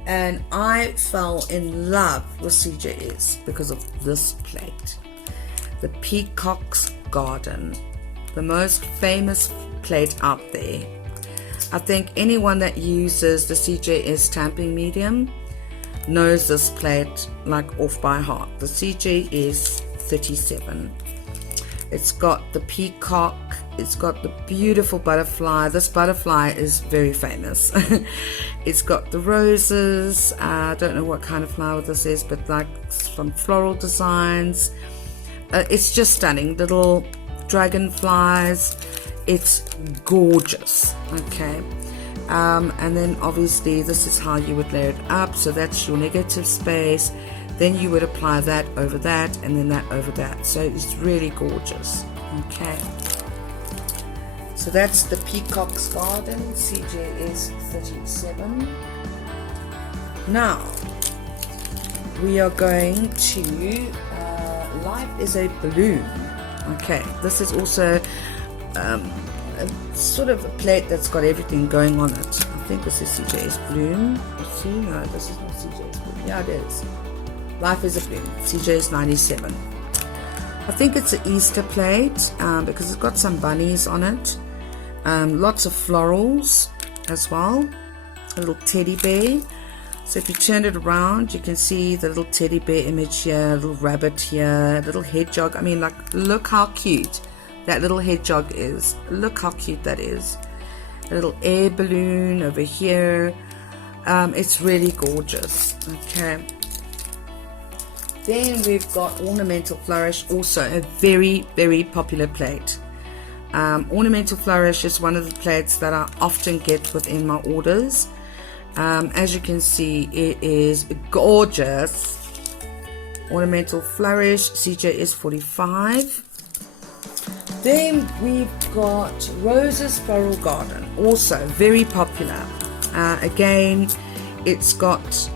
and I fell in love with CJS because of this plate. The Peacock's Garden, the most famous plate out there. I think anyone that uses the CJS stamping medium knows this plate like off by heart. The CJS 37. It's got the peacock, it's got the beautiful butterfly. This butterfly is very famous. It's got the roses. I don't know what kind of flower this is, but like some floral designs. It's just stunning. Little dragonflies. It's gorgeous. Okay, and then obviously this is how you would layer it up. So that's your negative space, then you would apply that over that, and then that over that. So it's really gorgeous. Okay, so that's the Peacock's Garden, CJS 37. Now we are going to Life is a Bloom. Okay, this is also a sort of a plate that's got everything going on it. I think this is CJS Bloom. See, no, this is not CJS Bloom. Yeah, it is. Life is a Bloom, CJS 97. I think it's an Easter plate because it's got some bunnies on it. Lots of florals as well. A little teddy bear. So if you turn it around, you can see the little teddy bear image here, a little rabbit here, a little hedgehog. I mean, like, look how cute that little hedgehog is. Look how cute that is. A little air balloon over here. It's really gorgeous. Okay. Then we've got Ornamental Flourish, also a very, very popular plate. Ornamental Flourish is one of the plates that I often get within my orders. As you can see, it is gorgeous. Ornamental Flourish, CJS 45. Then we've got Rose's Floral Garden, also very popular. Again, it's got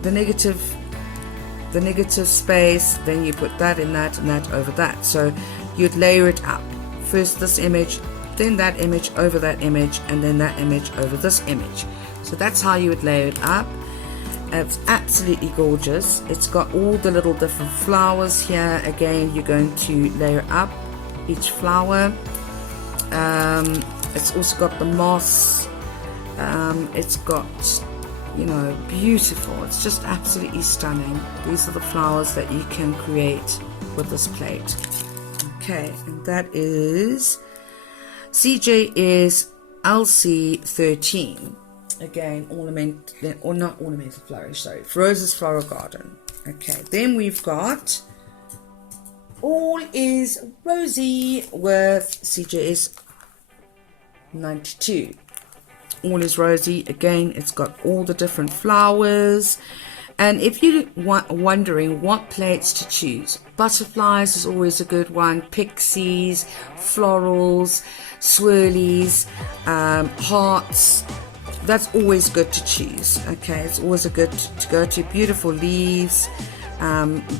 the negative space, then you put that in that and that over that. So you'd layer it up. First this image, then that image over that image, and then that image over this image. So that's how you would layer it up. It's absolutely gorgeous. It's got all the little different flowers here. Again, you're going to layer up each flower. It's also got the moss. It's got, you know, beautiful. It's just absolutely stunning. These are the flowers that you can create with this plate. Okay, and that is CJSLC 13. Again, not Ornamental Flourish, sorry, Rose's Floral Garden. Okay, then we've got All is Rosy with CJS 92. All is Rosy, again, it's got all the different flowers. And if you're wondering what plates to choose, butterflies is always a good one, pixies, florals, swirlies, hearts, that's always good to choose. Okay, it's always a good to go to. Beautiful leaves,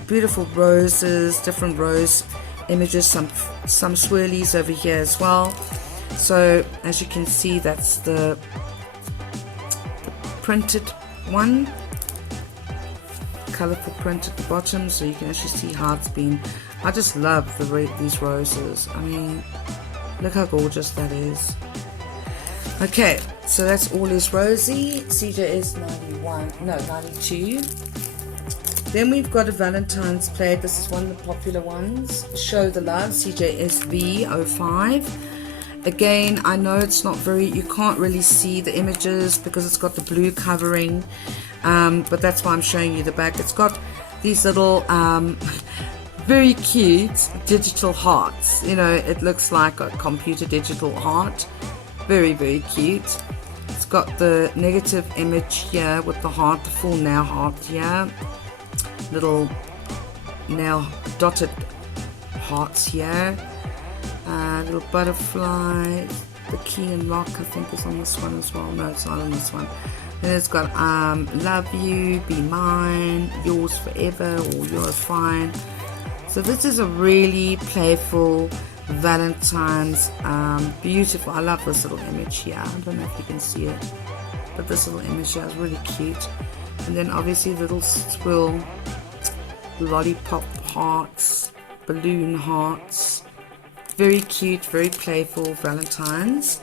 beautiful roses, different rose images, some swirlies over here as well. So as you can see, that's the printed one, colorful print at the bottom, so you can actually see how it's been. I just love these roses. I mean, look how gorgeous that is. Okay, so that's All is Rosy, CJS 92. Then we've got a Valentine's plate. This is one of the popular ones. Show the Love, CJSV 05. Again, I know it's not you can't really see the images because it's got the blue covering, but that's why I'm showing you the back. It's got these little very cute digital hearts. You know, it looks like a computer digital heart. Very, very cute. It's got the negative image here with the heart, the full nail heart here. Little nail dotted hearts here. Little butterflies. The key and lock, I think, is on this one as well. No, it's not on this one. Then it's got love you, be mine, yours forever, or yours fine. So this is a really playful Valentine's, beautiful. I love this little image here. I don't know if you can see it, but this little image here is really cute. And then obviously little swirl lollipop hearts, balloon hearts. Very cute, very playful Valentine's.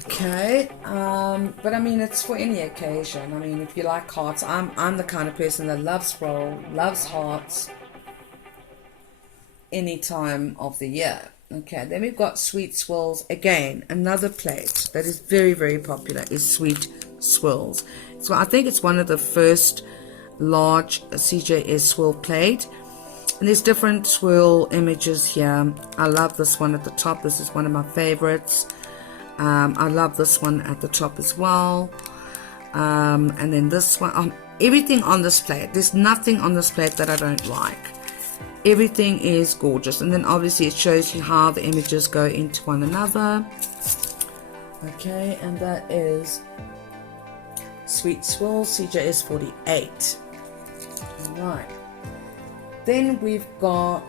Okay, but I mean, it's for any occasion. I mean, if you like hearts, I'm the kind of person that loves floral, loves hearts, any time of the year. Okay, then we've got Sweet Swirls. Again, another plate that is very, very popular is Sweet Swirls. So I think it's one of the first large CJS swirl plate. And there's different swirl images here. I love this one at the top. This is one of my favorites. I love this one at the top as well. And then this one. Everything on this plate. There's nothing on this plate that I don't like. Everything is gorgeous. And then obviously it shows you how the images go into one another. Okay, and that is Sweet Swirls, CJS 48. Alright. Then we've got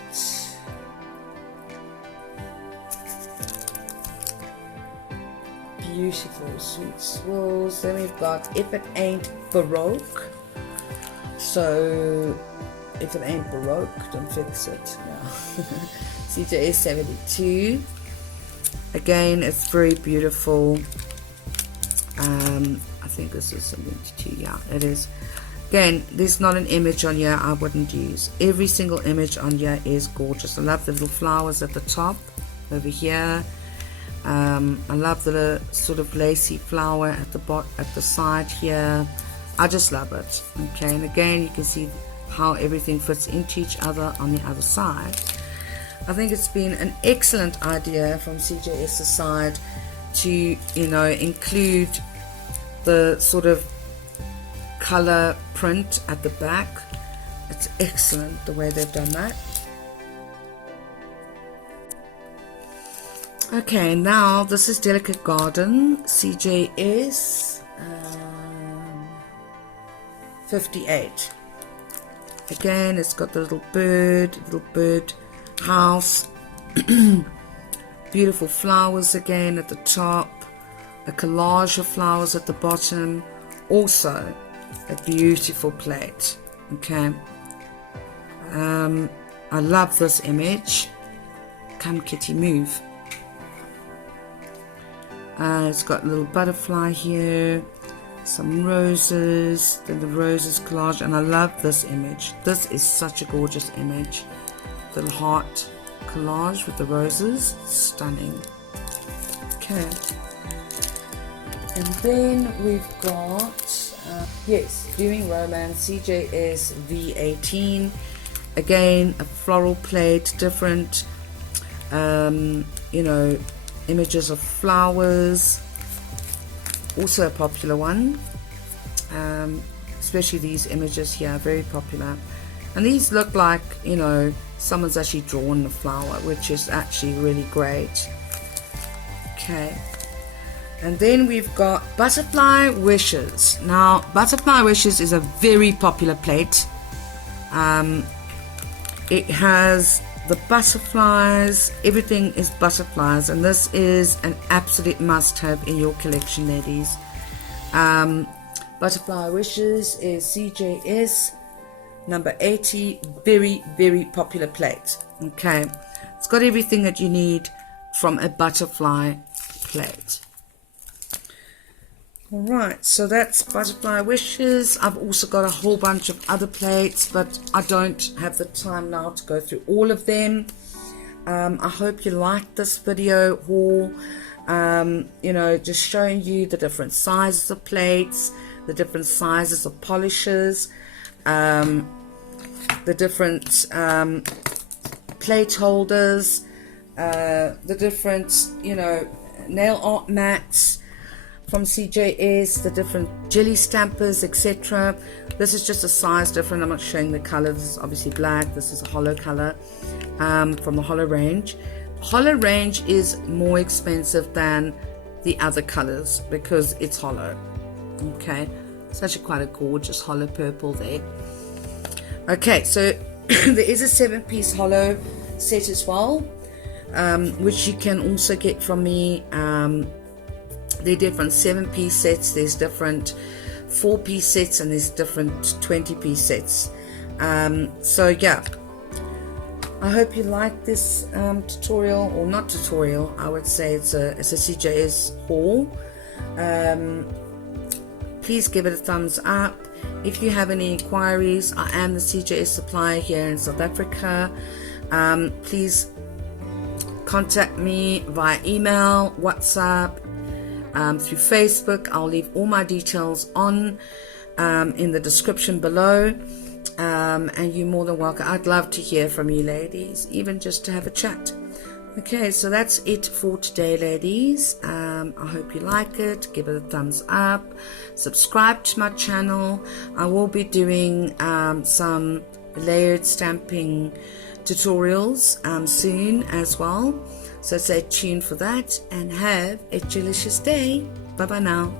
beautiful Sweet Swirls. Then we've got If It Ain't Baroque. So if it ain't Baroque, don't fix it. Yeah. CJS 72. Again, it's very beautiful. I think this is 72. Yeah, it is. Again, there's not an image on here I wouldn't use. Every single image on here is gorgeous. I love the little flowers at the top over here. I love the sort of lacy flower at the side here. I just love it. Okay, and again, you can see how everything fits into each other on the other side. I think it's been an excellent idea from CJS's side to, you know, include the sort of color print at the back. It's excellent the way they've done that. Okay, now this is Delicate Garden, CJS 58. Again, it's got the little bird house. Beautiful flowers again at the top, a collage of flowers at the bottom. Also a beautiful plate. Okay, I love this image. Come kitty, move. It's got a little butterfly here, some roses, then the roses collage, and I love this image. This is such a gorgeous image. Little heart collage with the roses, stunning. Okay, And then we've got, yes, Viewing Romance, CJS V18. Again, a floral plate, different, you know, images of flowers. Also a popular one. Especially these images here, very popular. And these look like, you know, someone's actually drawn the flower, which is actually really great. Okay. And then we've got Butterfly Wishes. Now, Butterfly Wishes is a very popular plate. It has the butterflies, everything is butterflies, and this is an absolute must-have in your collection, ladies. Butterfly Wishes is CJS number 80, very, very popular plate. Okay, it's got everything that you need from a butterfly plate. Alright, so that's Butterfly Wishes. I've also got a whole bunch of other plates, but I don't have the time now to go through all of them. I hope you liked this video haul. You know, just showing you the different sizes of plates, the different sizes of polishes, the different plate holders, the different, you know, nail art mats from CJS, the different jelly stampers, etc. This is just a size different. I'm not showing the color. This is obviously black. This is a hollow color from the hollow range. Hollow range is more expensive than the other colors because it's hollow. Okay, it's actually quite a gorgeous hollow purple there. Okay, so there is a 7-piece hollow set as well, which you can also get from me. There are different 7-piece sets, there's different 4-piece sets, and there's different 20-piece sets. So yeah, I hope you like this tutorial, or not tutorial, I would say it's a CJS haul. Please give it a thumbs up. If you have any inquiries, I am the CJS supplier here in South Africa. Please contact me via email, WhatsApp, through Facebook. I'll leave all my details on in the description below, and you're more than welcome. I'd love to hear from you, ladies, even just to have a chat. Okay, so that's it for today, ladies. I hope you like it. Give it a thumbs up, subscribe to my channel. I will be doing some layered stamping tutorials soon as well. So stay tuned for that, and have a delicious day. Bye bye now.